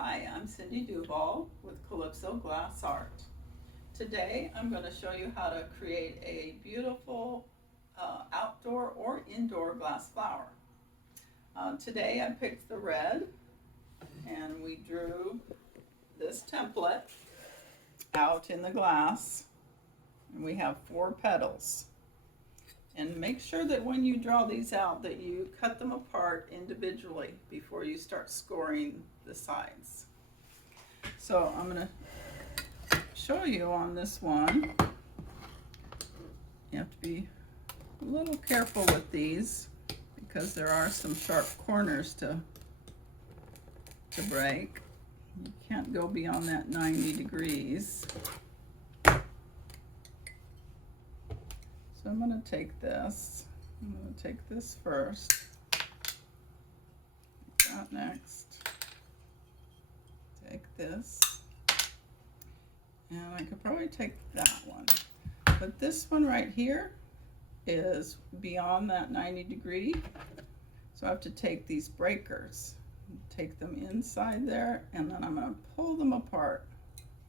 Hi, I'm Cindy Duval with Calypso Glass Art. Today I'm going to show you how to create a beautiful outdoor or indoor glass flower. Today I picked the red and we drew this template out in the glass, and we have 4 petals. And make sure that when you draw these out that you cut them apart individually before you start scoring the sides. So I'm going to show you on this one. You have to be a little careful with these because there are some sharp corners to break. You can't go beyond that 90 degrees. So I'm going to take this. I'm going to take this first. Take that next. Take this. And I could probably take that one. But this one right here is beyond that 90 degree. So I have to take these breakers, take them inside there, and then I'm going to pull them apart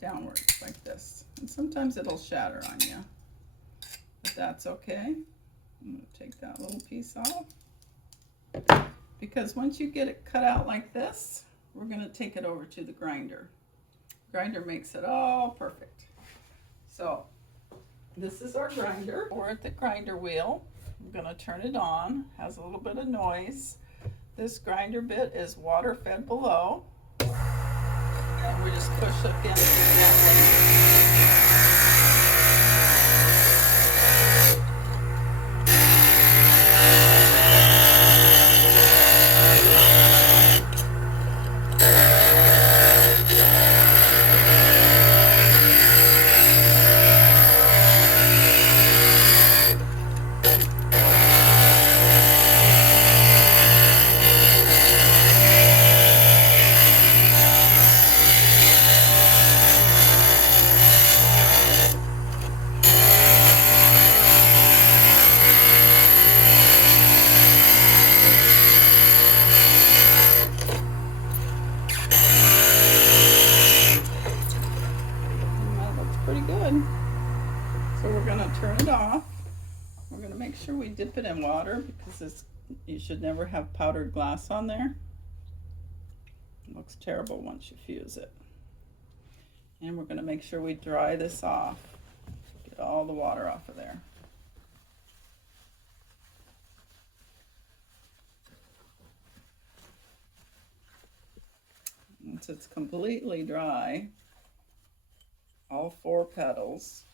downwards like this. And sometimes it'll shatter on you, but that's okay. I'm going to take that little piece off, because once you get it cut out like this, we're going to take it over to the grinder. Grinder makes it all perfect. So this is our grinder. We're at the grinder wheel. I'm going to turn it on. Has a little bit of noise. This grinder bit is water fed below, and we just push it against it gently. That looks pretty good. So we're going to turn it off. We're going to make sure we dip it in water because you should never have powdered glass on there. It looks terrible once you fuse it. And we're going to make sure we dry this off. Get all the water off of there. Once it's completely dry, all 4 petals,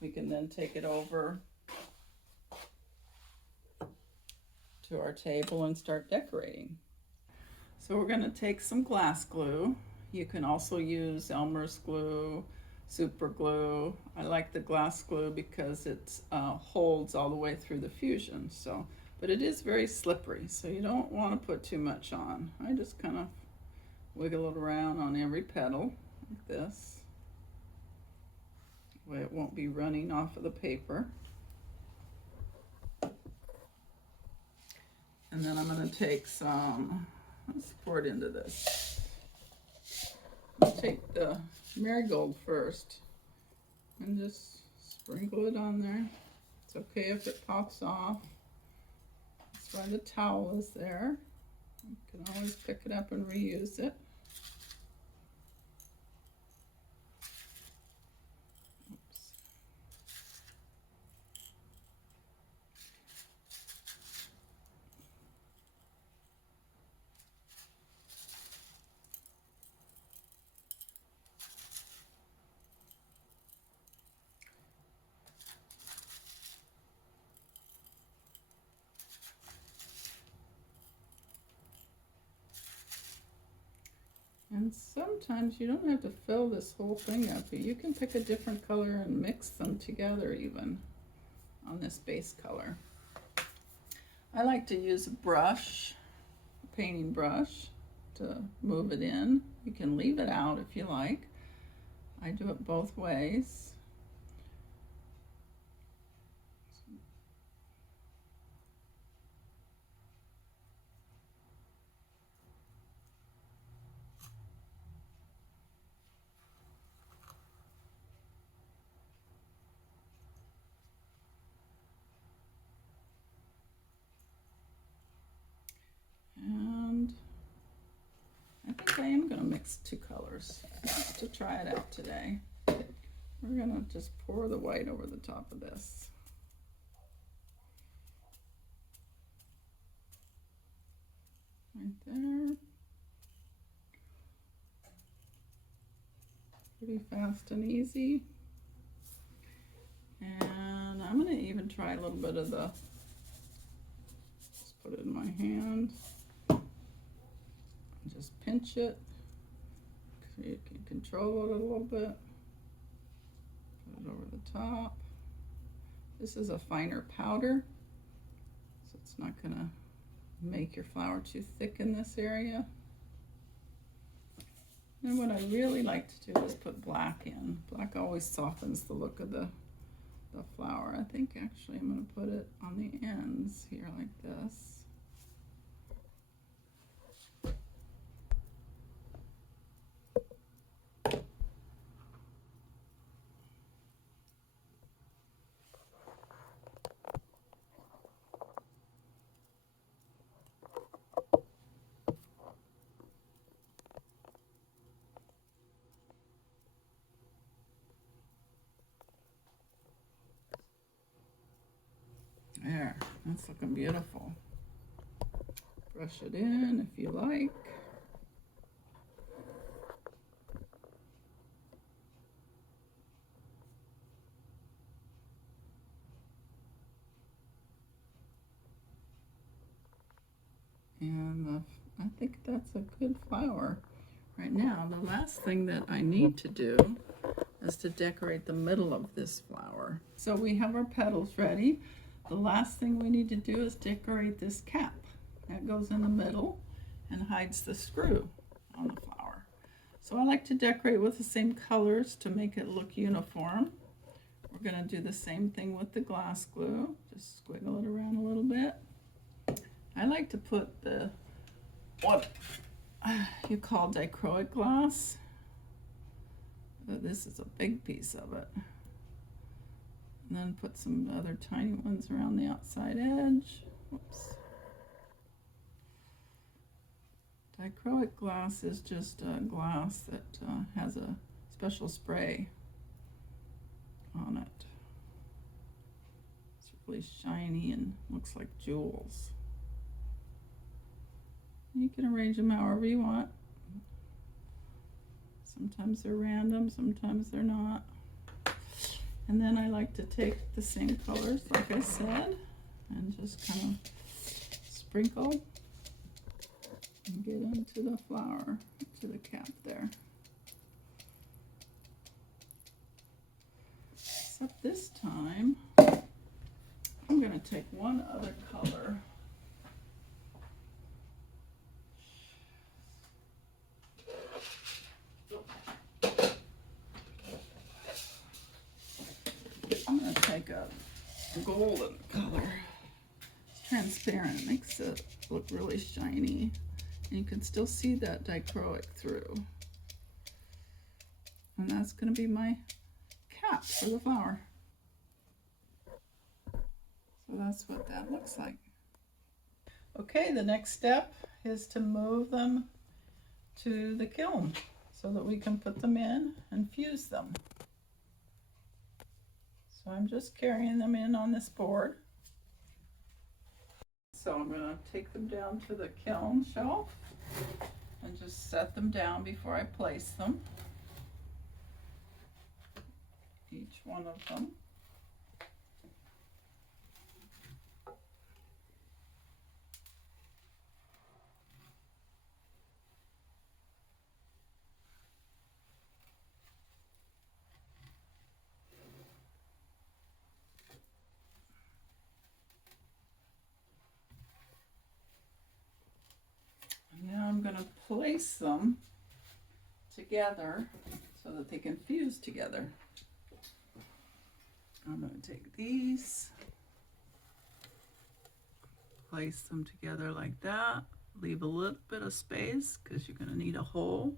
we can then take it over to our table and start decorating. So we're going to take some glass glue. You can also use Elmer's glue, super glue. I like the glass glue because it holds all the way through the fusion. But it is very slippery, so you don't want to put too much on. I just kind of wiggle it around on every petal like this. That way it won't be running off of the paper. And then I'm going to take some, let's pour it into this. I'll take the marigold first and just sprinkle it on there. It's okay if it pops off. That's why the towel is there. You can always pick it up and reuse it. And sometimes you don't have to fill this whole thing up. You can pick a different color and mix them together even on this base color. I like to use a brush, a painting brush, to move it in. You can leave it out if you like. I do it both ways. mix two colors just to try it out today. We're gonna just pour the white over the top of this. Right there. Pretty fast and easy. And I'm gonna even try a little bit of the, just put it in my hand. And just pinch it. So you can control it a little bit. Put it over the top. This is a finer powder, so it's not gonna make your flower too thick in this area. And what I really like to do is put black in. Black always softens the look of the flower. I think actually I'm going to put it on the ends here like this. There, that's looking beautiful. Brush it in if you like. And I think that's a good flower. Right now, the last thing that I need to do is to decorate the middle of this flower. So we have our petals ready. The last thing we need to do is decorate this cap. That goes in the middle and hides the screw on the flower. So I like to decorate with the same colors to make it look uniform. We're going to do the same thing with the glass glue. Just squiggle it around a little bit. I like to put the, what you call dichroic glass. This is a big piece of it. And then put some other tiny ones around the outside edge. Whoops. Dichroic glass is just a glass that has a special spray on it. It's really shiny and looks like jewels. You can arrange them however you want. Sometimes they're random, sometimes they're not. And then I like to take the same colors, like I said, and just kind of sprinkle and get into the flower, to the cap there. Except this time, I'm going to take one other color. I'm going to take a golden color. It's transparent. It makes it look really shiny. And you can still see that dichroic through. And that's going to be my cap for the flower. So that's what that looks like. Okay, the next step is to move them to the kiln so that we can put them in and fuse them. So I'm just carrying them in on this board. So I'm going to take them down to the kiln shelf and just set them down before I place them. Each one of them. Now I'm going to place them together so that they can fuse together. I'm going to take these, place them together like that, leave a little bit of space because you're going to need a hole.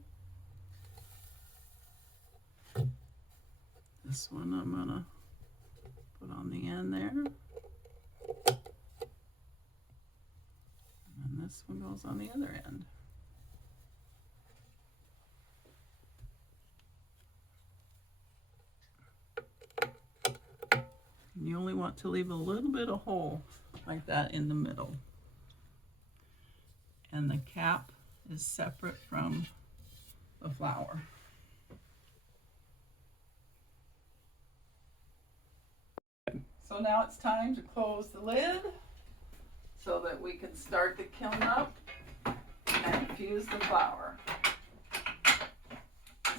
This one I'm going to put on the end there. And this one goes on the other end. You only want to leave a little bit of hole like that in the middle. And the cap is separate from the flower. So now it's time to close the lid so that we can start the kiln up and infuse the flour.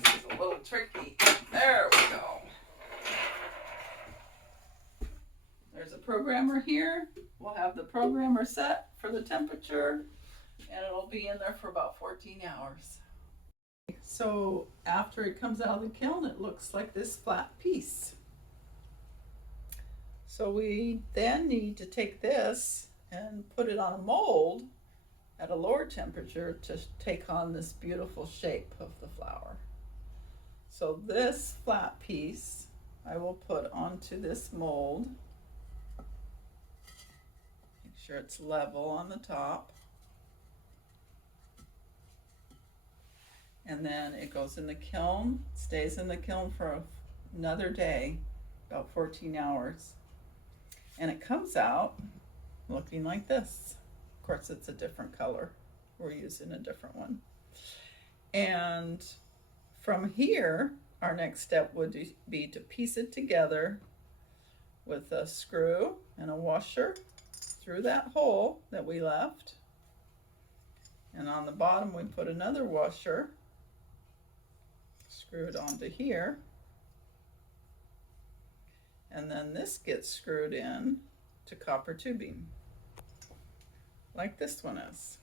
This is a little tricky. There we go. There's a programmer here. We'll have the programmer set for the temperature and it'll be in there for about 14 hours. So after it comes out of the kiln, it looks like this flat piece. So we then need to take this and put it on a mold at a lower temperature to take on this beautiful shape of the flower. So this flat piece I will put onto this mold. Make sure it's level on the top. And then it goes in the kiln, stays in the kiln for another day, about 14 hours. And it comes out looking like this. Of course, it's a different color. We're using a different one. And from here, our next step would be to piece it together with a screw and a washer through that hole that we left. And on the bottom, we put another washer, screw it onto here. And then this gets screwed in to copper tubing, like this one is.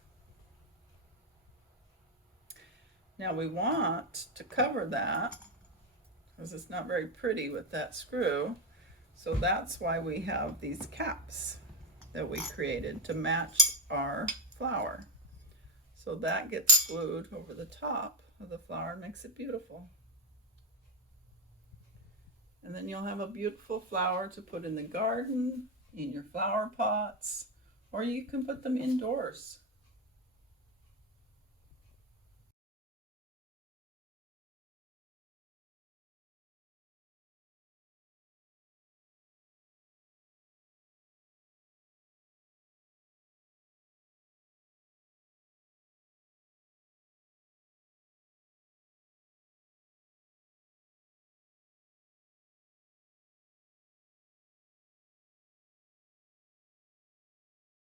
Now we want to cover that because it's not very pretty with that screw. So that's why we have these caps that we created to match our flower. So that gets glued over the top of the flower and makes it beautiful. And then you'll have a beautiful flower to put in the garden, in your flower pots, or you can put them indoors.